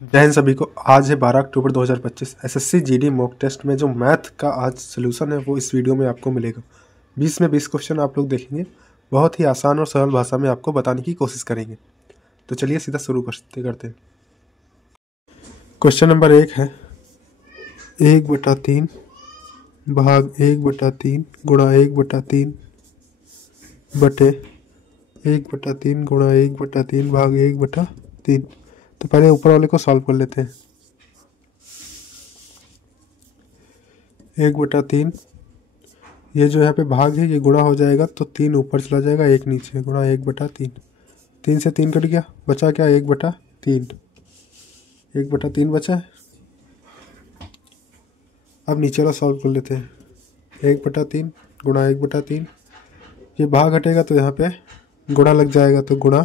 जय हिंद सभी को। आज है 12 अक्टूबर 2025। एसएससी जीडी मॉक टेस्ट में जो मैथ का आज सोल्यूशन है वो इस वीडियो में आपको मिलेगा। 20 में 20 क्वेश्चन आप लोग देखेंगे। बहुत ही आसान और सरल भाषा में आपको बताने की कोशिश करेंगे। तो चलिए सीधा शुरू करते हैं। क्वेश्चन नंबर 1 है 1/3 भाग 1/3 गुणा 1/3 बटे 1/3 गुणा 1/3 भाग 1/3। तो पहले ऊपर वाले को सॉल्व कर लेते हैं। 1/3 ये जो यहाँ पे भाग है ये गुणा हो जाएगा तो 3 ऊपर चला जाएगा, 1 नीचे, गुणा 1/3। 3 से 3 कट गया, बचा क्या 1/3। 1/3 बचा है। अब नीचे वाला सॉल्व कर लेते हैं। 1/3 गुणा 1/3, ये भाग हटेगा तो यहाँ पे गुणा लग जाएगा, तो गुणा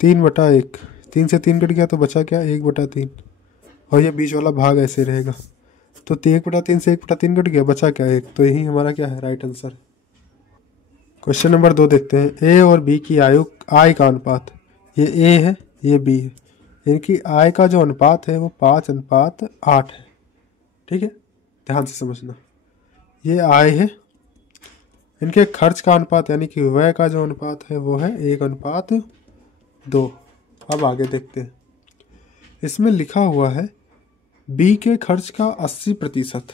3/1। 3 से 3 कट गया तो बचा क्या 1/3, और ये बीच वाला भाग ऐसे रहेगा। तो 1/3 से 1/3 कट गया, बचा क्या 1। तो यही हमारा क्या है राइट आंसर। क्वेश्चन नंबर 2 देखते हैं। ए और बी की आय का अनुपात, ये ए है ये बी है, इनकी आय का जो अनुपात है वो 5:8 है। ठीक है, ध्यान से समझना। ये आय है, इनके खर्च का अनुपात यानी कि व्यय का जो अनुपात है वो है 1:2। अब आगे देखते हैं। इसमें लिखा हुआ है बी के खर्च का 80%।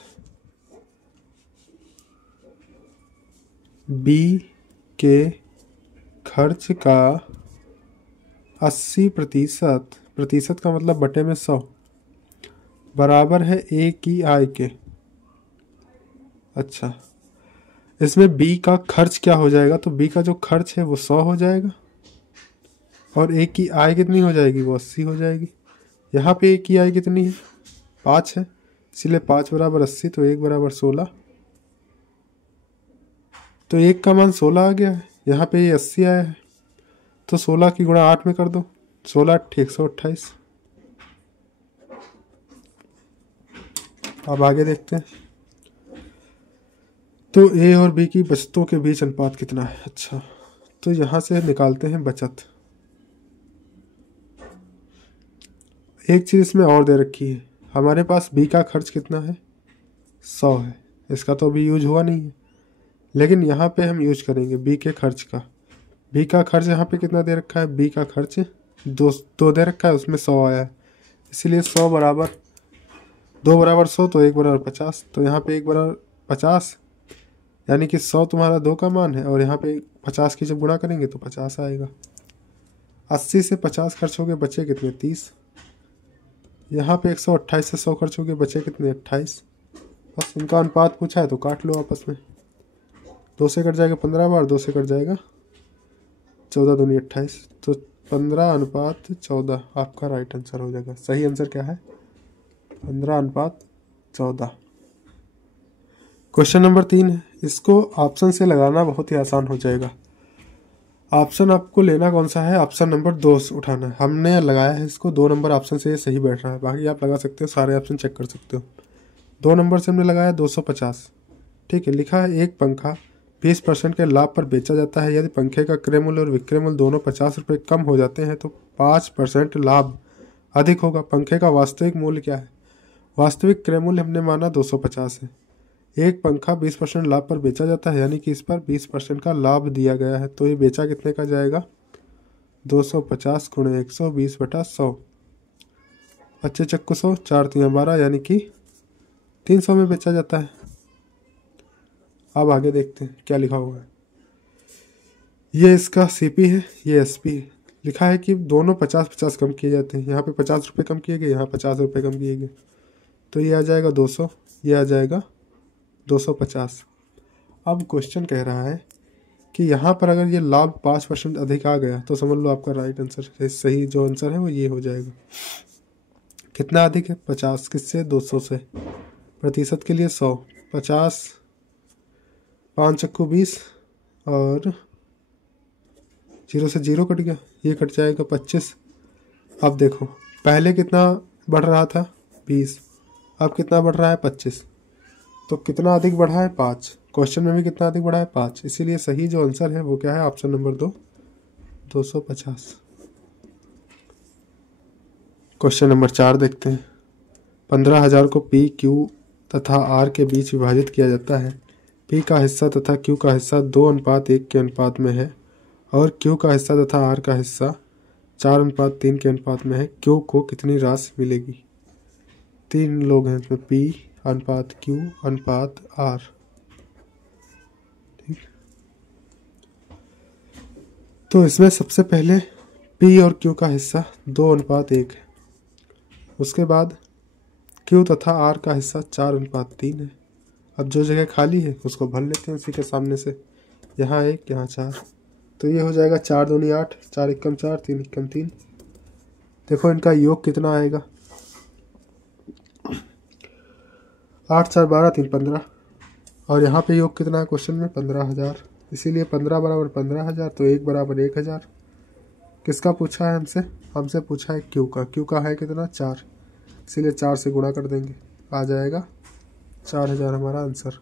बी के खर्च का 80%, प्रतिशत का मतलब बटे में 100, बराबर है ए की आय के। अच्छा, इसमें बी का खर्च क्या हो जाएगा, तो बी का जो खर्च है वो 100 हो जाएगा और ए की आय कितनी हो जाएगी, वो 80 हो जाएगी। यहाँ पे ए की आय कितनी है 5 है, इसलिए 5 बराबर 80, तो 1 बराबर 16। तो 1 का मान 16 आ गया है, यहाँ पे ये 80 आया है, तो 16 की गुणा 8 में कर दो, 16 128। अब आगे देखते हैं। तो ए और बी की बचतों के बीच अनुपात कितना है। अच्छा, तो यहाँ से निकालते हैं बचत। एक चीज़ इसमें और दे रखी है, हमारे पास बी का खर्च कितना है 100 है, इसका तो अभी यूज हुआ नहीं है, लेकिन यहाँ पे हम यूज करेंगे बी के खर्च का। बी का खर्च यहाँ पे कितना दे रखा है, बी का खर्च 2 दे रखा है, उसमें 100 आया है, इसीलिए 100 बराबर 2 बराबर 100, तो 1 बराबर 50। तो यहाँ पे 1 बराबर 50, यानी कि 100 तुम्हारा 2 का मान है, और यहाँ पे 50 की जब गुणा करेंगे तो 50 आएगा। 80 से 50 खर्च हो गए, बचे कितने 30। यहाँ पे 128 से 100 खर्च हो गए, बचे कितने 28। बस इनका अनुपात पूछा है तो काट लो आपस में। 2 से कट जाएगा 15 बार, 2 से कट जाएगा 14 दूनी 28, तो 15:14 आपका राइट आंसर हो जाएगा। सही आंसर क्या है 15:14। क्वेश्चन नंबर 3 है, इसको ऑप्शन से लगाना बहुत ही आसान हो जाएगा। ऑप्शन आपको लेना कौन सा है, ऑप्शन नंबर 2 उठाना है। हमने लगाया है इसको 2 नंबर ऑप्शन से, ये सही बैठ रहा है, बाकी आप लगा सकते हो, सारे ऑप्शन चेक कर सकते हो। 2 नंबर से हमने लगाया 250। ठीक है, लिखा है एक पंखा 20% के लाभ पर बेचा जाता है, यदि पंखे का क्रय मूल्य और विक्रय मूल्य दोनों 50 रुपये कम हो जाते हैं तो 5% लाभ अधिक होगा। पंखे का वास्तविक मूल्य क्या है। वास्तविक क्रय मूल्य हमने माना 250 है। एक पंखा 20% लाभ पर बेचा जाता है, यानी कि इस पर 20% का लाभ दिया गया है, तो ये बेचा कितने का जाएगा 250 गुणे 120/100। अच्छे चक्कू 100, 4 3 12, यानी कि 300 में बेचा जाता है। अब आगे देखते हैं क्या लिखा हुआ है। ये इसका सीपी है, ये एसपी है। लिखा है कि दोनों 50-50 कम किए जाते हैं, यहाँ पे 50 रुपये कम किए गए, यहाँ 50 रुपये कम किए गए, तो ये आ जाएगा 200, ये आ जाएगा 250। अब क्वेश्चन कह रहा है कि यहाँ पर अगर ये लाभ 5% अधिक आ गया तो समझ लो आपका राइट आंसर, सही जो आंसर है वो ये हो जाएगा। कितना अधिक है 50, किससे 200 से। प्रतिशत के लिए 100, 50 5 चक्कू 20, और 0 से 0 कट गया, ये कट जाएगा 25। अब देखो पहले कितना बढ़ रहा था 20, अब कितना बढ़ रहा है 25, तो कितना अधिक बढ़ा है 5। क्वेश्चन में भी कितना अधिक बढ़ा है 5, इसीलिए सही जो आंसर है वो क्या है ऑप्शन नंबर 2 250। क्वेश्चन नंबर 4 देखते हैं। 15,000 को P, Q तथा R के बीच विभाजित किया जाता है। P का हिस्सा तथा Q का हिस्सा 2:1 के अनुपात में है और Q का हिस्सा तथा R का हिस्सा 4:3 के अनुपात में है। Q को कितनी राशि मिलेगी? 3 लोग हैं इसमें, P अनुपात Q अनुपात R। ठीक, तो इसमें सबसे पहले P और Q का हिस्सा 2:1 है। उसके बाद Q तथा R का हिस्सा 4:3 है। अब जो जगह खाली है उसको भर लेते हैं उसी के सामने से। यहाँ 1, यहाँ 4, तो ये हो जाएगा 4 दूनी 8, 4 एकम 4, 3 एकम 3। देखो इनका योग कितना आएगा, 8 4 12, 3 15, और यहाँ पे योग कितना है क्वेश्चन में? 15,000। इसीलिए 15 बराबर 15,000, तो 1 बराबर 1,000। किसका पूछा है हमसे? हमसे पूछा है Q का। Q का है कितना? 4, इसीलिए 4 से गुणा कर देंगे, आ जाएगा 4,000 हमारा आंसर।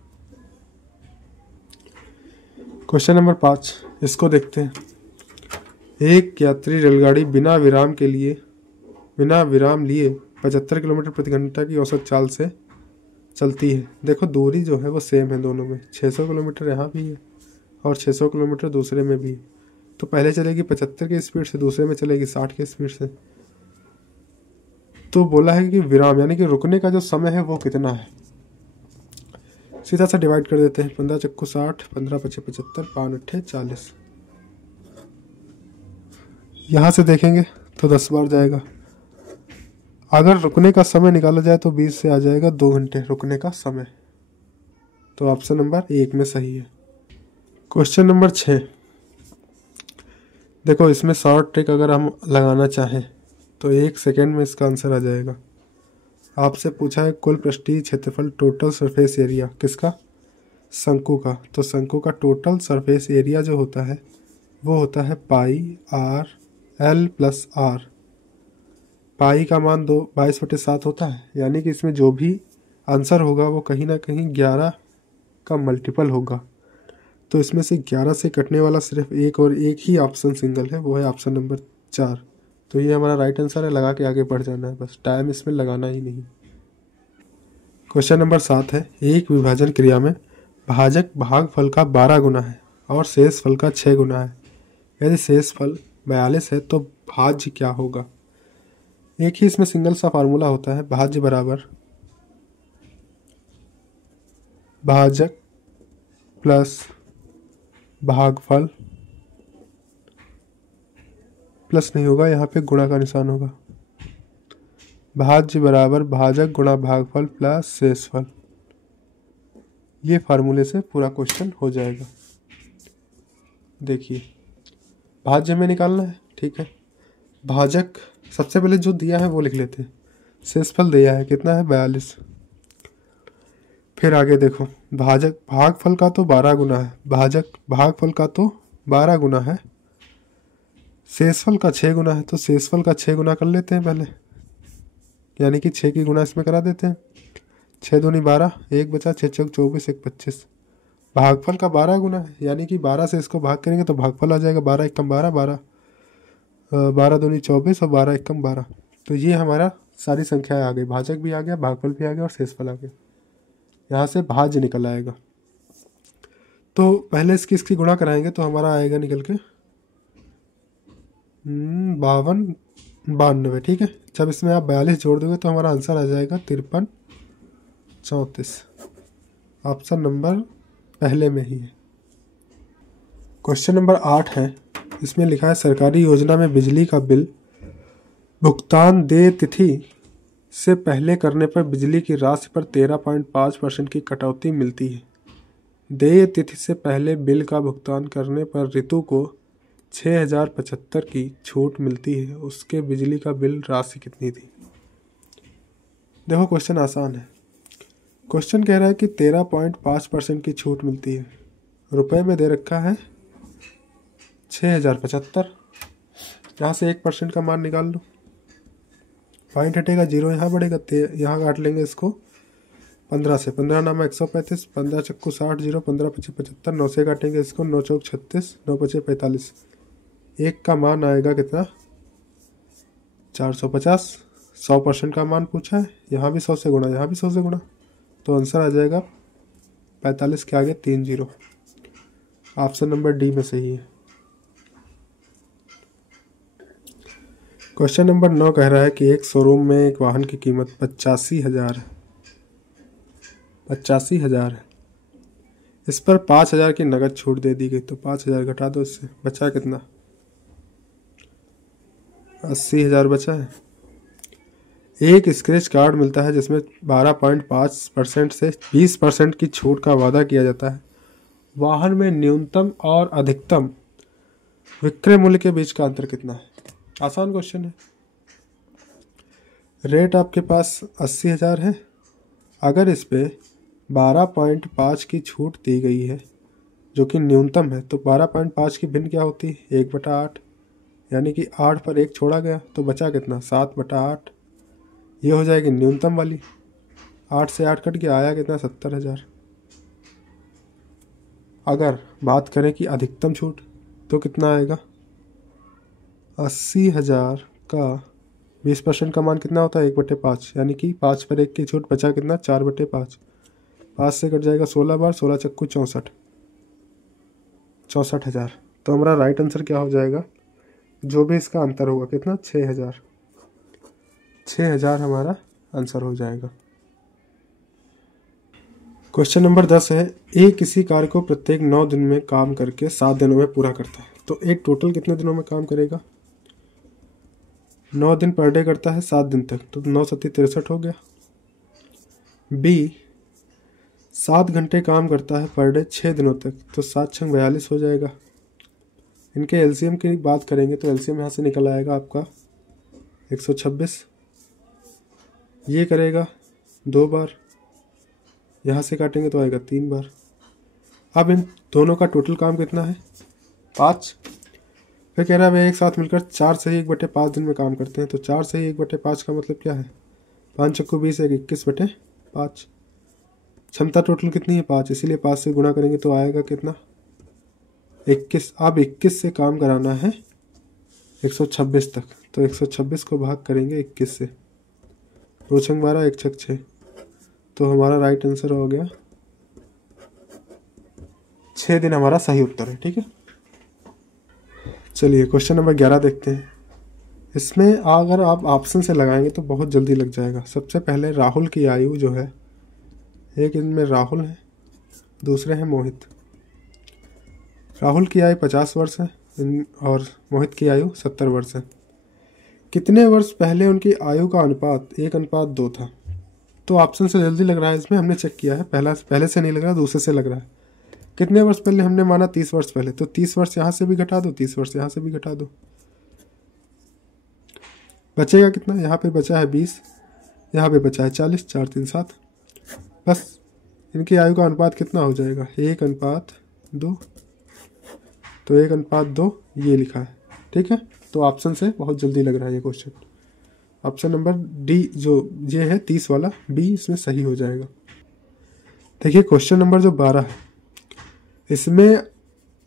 क्वेश्चन नंबर 5, इसको देखते हैं। एक यात्री रेलगाड़ी बिना विराम लिए 75 किलोमीटर प्रति घंटा की औसत चाल से चलती है। देखो दूरी जो है वो सेम है दोनों में, 600 किलोमीटर यहाँ भी है और 600 किलोमीटर दूसरे में भी है। तो पहले चलेगी 75 की स्पीड से, दूसरे में चलेगी 60 की स्पीड से। तो बोला है कि विराम यानी कि रुकने का जो समय है वो कितना है। सीधा सा डिवाइड कर देते हैं। 15 चक्कू 60, 15 पचे 75, 5 अट्ठे 40। यहाँ से देखेंगे तो 10 बार जाएगा। अगर रुकने का समय निकाला जाए तो 20 से आ जाएगा 2 घंटे रुकने का समय। तो ऑप्शन नंबर 1 में सही है। क्वेश्चन नंबर 6, देखो इसमें शॉर्ट ट्रिक अगर हम लगाना चाहें तो 1 सेकेंड में इसका आंसर आ जाएगा। आपसे पूछा है कुल पृष्ठीय क्षेत्रफल, टोटल सरफेस एरिया, किसका? शंकु का। तो शंकु का टोटल सरफेस एरिया जो होता है वो होता है पाई R L प्लस R। पाई का मान 22/7 होता है, यानी कि इसमें जो भी आंसर होगा वो कहीं ना कहीं 11 का मल्टीपल होगा। तो इसमें से 11 से कटने वाला सिर्फ एक और एक ही ऑप्शन सिंगल है, वो है ऑप्शन नंबर 4। तो ये हमारा राइट आंसर है, लगा के आगे बढ़ जाना है, बस टाइम इसमें लगाना ही नहीं। क्वेश्चन नंबर 7 है। एक विभाजन क्रिया में भाजक भागफल का 12 गुना है और शेष फल का 6 गुना है। यदि शेष फल 42 है तो भाज्य क्या होगा? एक ही इसमें सिंगल सा फार्मूला होता है, भाज्य बराबर भाजक प्लस भागफल, प्लस नहीं होगा, यहाँ पे गुणा का निशान होगा। भाज्य बराबर भाजक गुणा भागफल प्लस शेषफल। ये फार्मूले से पूरा क्वेश्चन हो जाएगा। देखिए भाज्य में निकालना है, ठीक है। भाजक सबसे पहले जो दिया है वो लिख लेते हैं। शेषफल दिया है कितना है? 42। फिर आगे देखो, भाजक भागफल का तो 12 गुना है, भाजक भागफल का तो 12 गुना है, शेषफल का 6 गुना है, तो शेषफल का 6 गुना कर लेते हैं पहले, यानी कि 6 की गुना इसमें करा देते हैं। 6 दूनी 12, 1 बचा, 6 चौक 24, 1 25। भागफल का 12 गुना है, यानी कि 12 से इसको भाग करेंगे तो भागफल आ जाएगा 12 एकम 12, 12 दूनी 24 और 12 एकम 12। तो ये हमारा सारी संख्याएं आ गई, भाजक भी आ गया, भागफल भी आ गया और शेषफल आ गया। यहाँ से भाज्य निकल आएगा। तो पहले इसकी गुणा कराएंगे तो हमारा आएगा निकल के 52 92, ठीक है। जब इसमें आप 42 जोड़ दोगे तो हमारा आंसर आ जाएगा 53 34। ऑप्शन नंबर पहले में ही है। क्वेश्चन नंबर 8 है। इसमें लिखा है सरकारी योजना में बिजली का बिल भुगतान देय तिथि से पहले करने पर बिजली की राशि पर 13.5% की कटौती मिलती है। देय तिथि से पहले बिल का भुगतान करने पर ऋतु को 6,075 की छूट मिलती है। उसके बिजली का बिल राशि कितनी थी? देखो क्वेश्चन आसान है। क्वेश्चन कह रहा है कि 13.5% की छूट मिलती है, रुपए में दे रखा है 6,075। यहाँ से 1% का मान निकाल लो, पॉइंट हटेगा 0 यहाँ बढ़ेगा, यहाँ काट लेंगे इसको 15 से, 15 नामा 135, 15 चक्कू 60, 0 15 पचे 75, 9 से काटेंगे इसको, 9 चौक 36, 9 पचे 45। 1 का मान आएगा कितना? 450। 100% का मान पूछा है, यहाँ भी 100 से गुणा, यहाँ भी 100 से गुणा, तो आंसर आ जाएगा 45 के आगे 3 जीरो। ऑप्शन नंबर डी में सही है। क्वेश्चन नंबर 9 कह रहा है कि एक शोरूम में एक वाहन की कीमत 85,000 है, 85,000 है। इस पर 5,000 की नगद छूट दे दी गई, तो 5,000 घटा दो, इससे बचा कितना? 80,000 बचा है। एक स्क्रैच कार्ड मिलता है जिसमें 12.5% से 20% की छूट का वादा किया जाता है। वाहन में न्यूनतम और अधिकतम विक्रय मूल्य के बीच का अंतर कितना है? आसान क्वेश्चन है। रेट आपके पास 80,000 है। अगर इस पे 12.5 की छूट दी गई है जो कि न्यूनतम है, तो 12.5 की भिन्न क्या होती है? 1/8, यानी कि 8 पर 1 छोड़ा गया, तो बचा कितना? 7/8। ये हो जाएगी न्यूनतम वाली। 8 से 8 कट गया, आया कितना? 70,000। अगर बात करें कि अधिकतम छूट, तो कितना आएगा? 80,000 का 20% का मान कितना होता है? 1/5, यानी कि 5 पर 1 की छूट, बचा कितना? 4/5। 5 से कट जाएगा 16 बार, 16 चक्कू 64, 64,000। तो हमारा राइट आंसर क्या हो जाएगा? जो भी इसका अंतर होगा कितना? 6,000। 6,000 हमारा आंसर हो जाएगा। क्वेश्चन नंबर 10 है, ए किसी कार्य को प्रत्येक 9 दिन में काम करके 7 दिनों में पूरा करता है, तो एक टोटल कितने दिनों में काम करेगा? 9 दिन पर डे करता है 7 दिन तक, तो 9 7 63 हो गया। बी 7 घंटे काम करता है पर डे 6 दिनों तक, तो 7 6 42 हो जाएगा। इनके एलसीएम की बात करेंगे तो एलसीएम यहाँ से निकल आएगा आपका 126। ये करेगा 2 बार, यहाँ से काटेंगे तो आएगा 3 बार। अब इन दोनों का टोटल काम कितना है? 5। फिर कह रहा है वे एक साथ मिलकर 4 से ही 1/5 दिन में काम करते हैं, तो 4 से ही 1/5 का मतलब क्या है? 5 चक्कू 20, 21/5। क्षमता टोटल कितनी है? 5, इसीलिए 5 से गुणा करेंगे तो आएगा कितना? 21। अब 21 से काम कराना है 126 तक, तो 126 को भाग करेंगे 21 से, 2 छंग 12, 1 छक 6, तो हमारा राइट आंसर हो गया 6 दिन हमारा सही उत्तर है। ठीक है, चलिए क्वेश्चन नंबर 11 देखते हैं। इसमें अगर आप ऑप्शन से लगाएंगे तो बहुत जल्दी लग जाएगा। सबसे पहले राहुल की आयु जो है, एक इनमें राहुल है, दूसरे हैं मोहित। राहुल की आयु 50 वर्ष है और मोहित की आयु 70 वर्ष है। कितने वर्ष पहले उनकी आयु का अनुपात 1:2 था? तो ऑप्शन से जल्दी लग रहा है, इसमें हमने चेक किया है, पहले से नहीं लग रहा, दूसरे से लग रहा है। कितने वर्ष पहले? हमने माना 30 वर्ष पहले, तो 30 वर्ष यहाँ से भी घटा दो, 30 वर्ष यहाँ से भी घटा दो, बचेगा कितना? यहाँ पे बचा है 20, यहाँ पे बचा है 40, 4 3 7। बस इनकी आयु का अनुपात कितना हो जाएगा? 1:2, तो 1:2 ये लिखा है। ठीक है, तो ऑप्शन से बहुत जल्दी लग रहा है ये क्वेश्चन। ऑप्शन नंबर डी जो ये है 30 वाला, बी इसमें सही हो जाएगा। देखिए क्वेश्चन नंबर जो 12 है, इसमें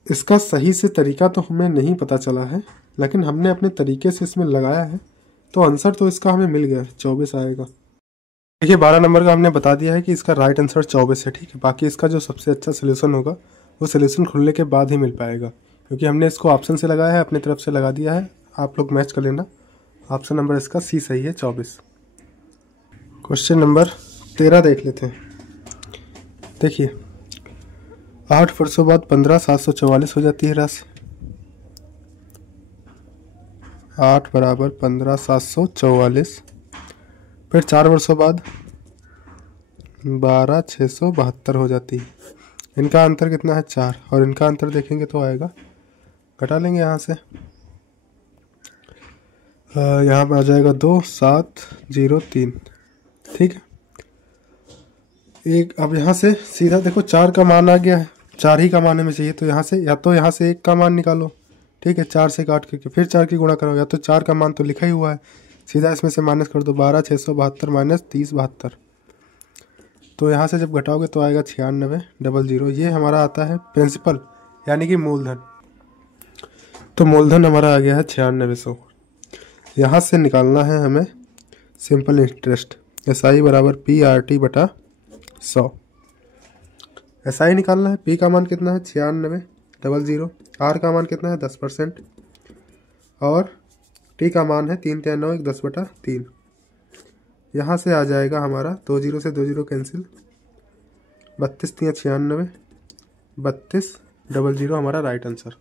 इसका सही से तरीका तो हमें नहीं पता चला है, लेकिन हमने अपने तरीके से इसमें लगाया है, तो आंसर तो इसका हमें मिल गया, 24 आएगा। देखिए 12 नंबर का हमने बता दिया है कि इसका राइट आंसर 24 है। ठीक है, बाकी इसका जो सबसे अच्छा सोल्यूशन होगा वो सोल्यूशन खुलने के बाद ही मिल पाएगा, क्योंकि हमने इसको ऑप्शन से लगाया है, अपनी तरफ से लगा दिया है। आप लोग मैच कर लेना। ऑप्शन नंबर इसका सी सही है, 24। क्वेश्चन नंबर 13 देख लेते हैं। देखिए 8 वर्षों बाद 15,744 हो जाती है राशि। 8 बराबर 15,744, फिर 4 वर्षों बाद 12,672 हो जाती है। इनका अंतर कितना है? 4, और इनका अंतर देखेंगे तो आएगा, घटा लेंगे यहाँ से, यहाँ पर आ जाएगा 2,703। ठीक है, एक अब यहाँ से सीधा देखो 4 का मान आ गया है, 4 ही का मान हमें चाहिए, तो यहाँ से या तो यहाँ से 1 का मान निकालो। ठीक है, 4 से काट करके फिर 4 की गुणा करो, या तो 4 का मान तो लिखा ही हुआ है, सीधा इसमें से माइनस कर दो, 12,672 माइनस 30,72। तो यहाँ से जब घटाओगे तो आएगा 96,000। ये हमारा आता है प्रिंसिपल, यानी कि मूलधन। तो मूलधन हमारा आ गया है 9600। यहाँ से निकालना है हमें सिंपल इंटरेस्ट। SI बराबर PRT बटा 100। SI निकालना है। P का मान कितना है 9600, R का मान कितना है 10% और T का मान है 339 10/3। यहाँ से आ जाएगा हमारा 20 से 20 कैंसिल, 32 3 96, 3200 हमारा राइट आंसर।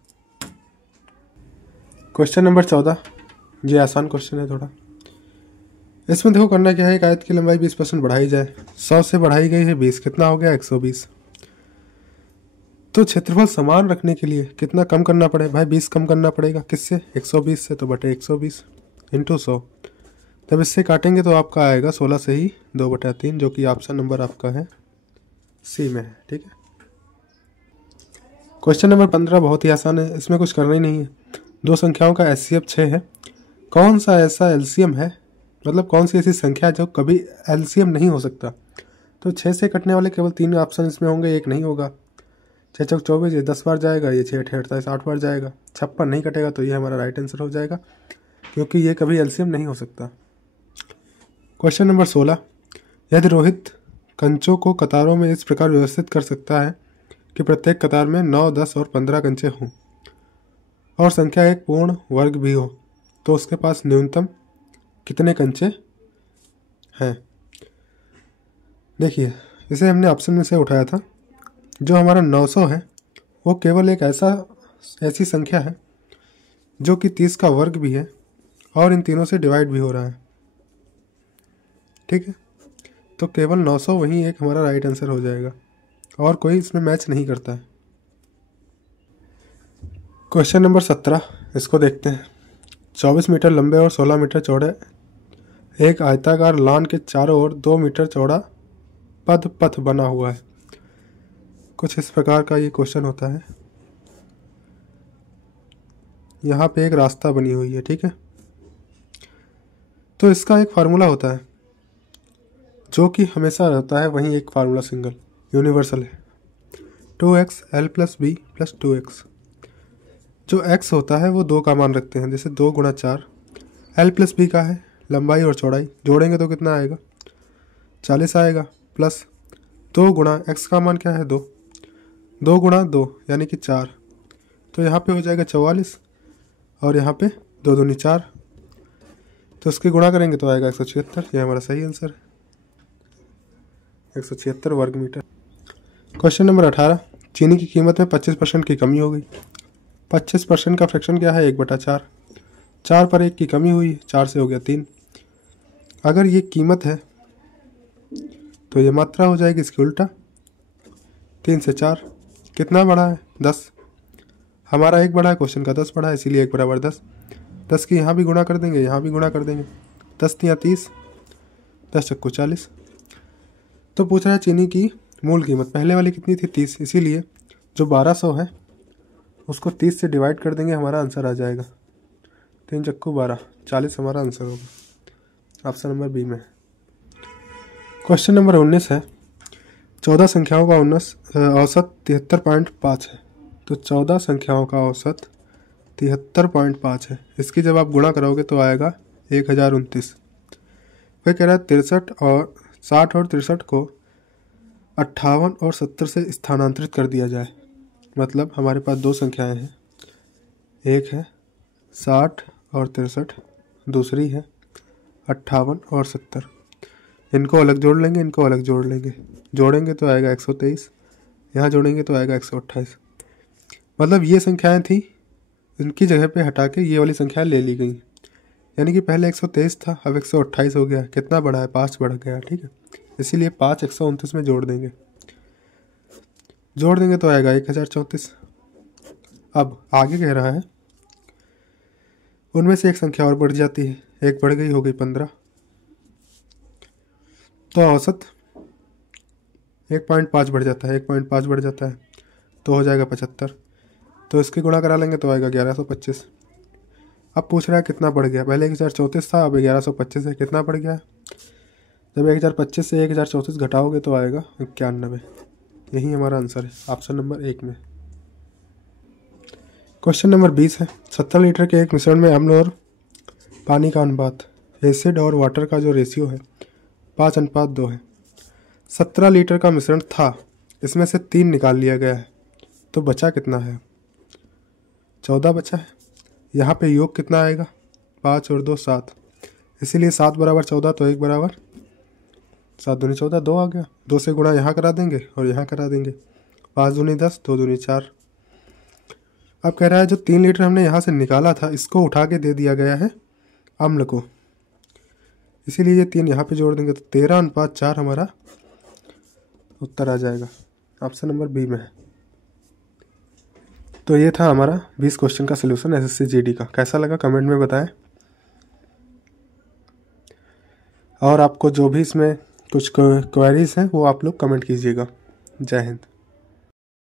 क्वेश्चन नंबर 14, ये आसान क्वेश्चन है थोड़ा। इसमें देखो करना क्या है, एक आयत की लंबाई 20% बढ़ाई जाए, 100 से बढ़ाई गई है 20, कितना हो गया 120। तो क्षेत्रफल समान रखने के लिए कितना कम करना पड़े भाई, 20 कम करना पड़ेगा। किससे, 120 से, तो बटे 120 इंटू 100। जब इससे काटेंगे तो आपका आएगा 16 से ही 2/3, जो कि ऑप्शन नंबर आपका है सी में है। ठीक है। क्वेश्चन नंबर 15 बहुत ही आसान है, इसमें कुछ करना ही नहीं है। दो संख्याओं का HCF 6 है। कौन सा ऐसा LCM है, मतलब कौन सी ऐसी संख्या है जो कभी LCM नहीं हो सकता। तो 6 से कटने वाले केवल 3 ऑप्शन इसमें होंगे, एक नहीं होगा। 6 चौक 24, ये 10 बार जाएगा, ये 6 8 28 8 बार जाएगा। 56 नहीं कटेगा, तो ये हमारा राइट आंसर हो जाएगा, क्योंकि ये कभी LCM नहीं हो सकता। क्वेश्चन नंबर 16, यदि रोहित कंचों को कतारों में इस प्रकार व्यवस्थित कर सकता है कि प्रत्येक कतार में 9, 10 और 15 कंचे हों और संख्या एक पूर्ण वर्ग भी हो, तो उसके पास न्यूनतम कितने कंचे हैं। देखिए, इसे हमने ऑप्शन में से उठाया था। जो हमारा 900 है वो केवल एक ऐसी संख्या है जो कि 30 का वर्ग भी है और इन तीनों से डिवाइड भी हो रहा है। ठीक है, तो केवल 900 वहीं एक हमारा राइट आंसर हो जाएगा और कोई इसमें मैच नहीं करता है। क्वेश्चन नंबर 17, इसको देखते हैं। 24 मीटर लंबे और 16 मीटर चौड़े एक आयताकार लॉन के चारों ओर 2 मीटर चौड़ा पथ बना हुआ है। कुछ इस प्रकार का ये क्वेश्चन होता है। यहाँ पे एक रास्ता बनी हुई है। ठीक है, तो इसका एक फार्मूला होता है जो कि हमेशा रहता है, वहीं एक फार्मूला सिंगल यूनिवर्सल है, 2x l + b + 2x। जो x होता है वो 2 का मान रखते हैं, जैसे 2 × 4। l + b का है लंबाई और चौड़ाई, जोड़ेंगे तो कितना आएगा 40 आएगा, प्लस 2 × x का मान क्या है 2, 2 × 2 यानी कि 4, तो यहाँ पे हो जाएगा 44 और यहाँ पे 2 दूनी 4, तो इसके गुणा करेंगे तो आएगा 176। ये हमारा सही आंसर है, 176 वर्ग मीटर। क्वेश्चन नंबर 18, चीनी की कीमत में 25% की कमी हो गई। 25% का फ्रैक्शन क्या है 1/4। 4 पर 1 की कमी हुई, 4 से हो गया 3। अगर ये कीमत है तो ये मात्रा हो जाएगी, इसकी उल्टा 3 से 4 कितना बढ़ा है 10। हमारा 1 बढ़ा है, क्वेश्चन का 10 बढ़ा है, इसीलिए 1 बराबर 10। 10 की यहाँ भी गुणा कर देंगे, यहाँ भी गुणा कर देंगे, 10 × 30, 10 × 40। तो पूछ रहा है चीनी की मूल कीमत, पहले वाली कितनी थी 30, इसीलिए जो 1200 है उसको 30 से डिवाइड कर देंगे, हमारा आंसर आ जाएगा 3 × 12, 40 हमारा आंसर होगा, ऑप्शन नंबर बी में। क्वेश्चन नंबर 19 है, 14 संख्याओं का औसत 73.5 है। तो 14 संख्याओं का औसत 73.5 है। इसकी जब आप गुणा करोगे तो आएगा 1029। वह कह रहा है 63 और 60 और 63 को 58 और 70 से स्थानांतरित कर दिया जाए। मतलब हमारे पास 2 संख्याएं हैं, एक है 60 और 63, दूसरी है 58 और 70। इनको अलग जोड़ लेंगे, इनको अलग जोड़ लेंगे, जोड़ेंगे तो आएगा 123, यहाँ जोड़ेंगे तो आएगा 128। मतलब ये संख्याएं थी, इनकी जगह पे हटा के ये वाली संख्या ले ली गई, यानी कि पहले 123 था, अब 128 हो गया। कितना बढ़ा है 5 बढ़ गया। ठीक है, इसीलिए 5 129 में जोड़ देंगे, जोड़ देंगे तो आएगा 1034। अब आगे कह रहा है उनमें से एक संख्या और बढ़ जाती है, एक बढ़ गई, हो गई 15। तो औसत 1.5 बढ़ जाता है, 1.5 बढ़ जाता है तो हो जाएगा 75। तो इसकी गुणा करा लेंगे तो आएगा 1125। अब पूछ रहा है कितना बढ़ गया, पहले 1034 था, अब 1125 है, कितना बढ़ गया। जब 1025 से 1034 घटाओगे तो आएगा 91। यही हमारा आंसर है, ऑप्शन नंबर 1 में। क्वेश्चन नंबर 20 है, 70 लीटर के एक मिश्रण में अम्ल और पानी का अनुपात एसिड और वाटर का जो रेशियो है 5:2 है। 17 लीटर का मिश्रण था, इसमें से 3 निकाल लिया गया है, तो बचा कितना है? 14 बचा है। यहाँ पे योग कितना आएगा? 5 और 2 7, इसीलिए 7 बराबर 14, तो 1 बराबर 7 दूनी 14, 2 आ गया। 2 से गुणा यहाँ करा देंगे और यहाँ करा देंगे। 5 दूनी 10, 2 दूनी 4। अब कह रहा है जो 3 लीटर हमने यहाँ से निकाला था, इसको उठा के दे दिया गया है अम्ल को, इसीलिए ये 3 यहाँ पे जोड़ देंगे, तो 13:4 हमारा उत्तर आ जाएगा। ऑप्शन नंबर बी में है। तो ये था हमारा 20 क्वेश्चन का सलूशन एसएससी जीडी का। कैसा लगा कमेंट में बताएं, और आपको जो भी इसमें कुछ क्वेरीज हैं वो आप लोग कमेंट कीजिएगा। जय हिंद।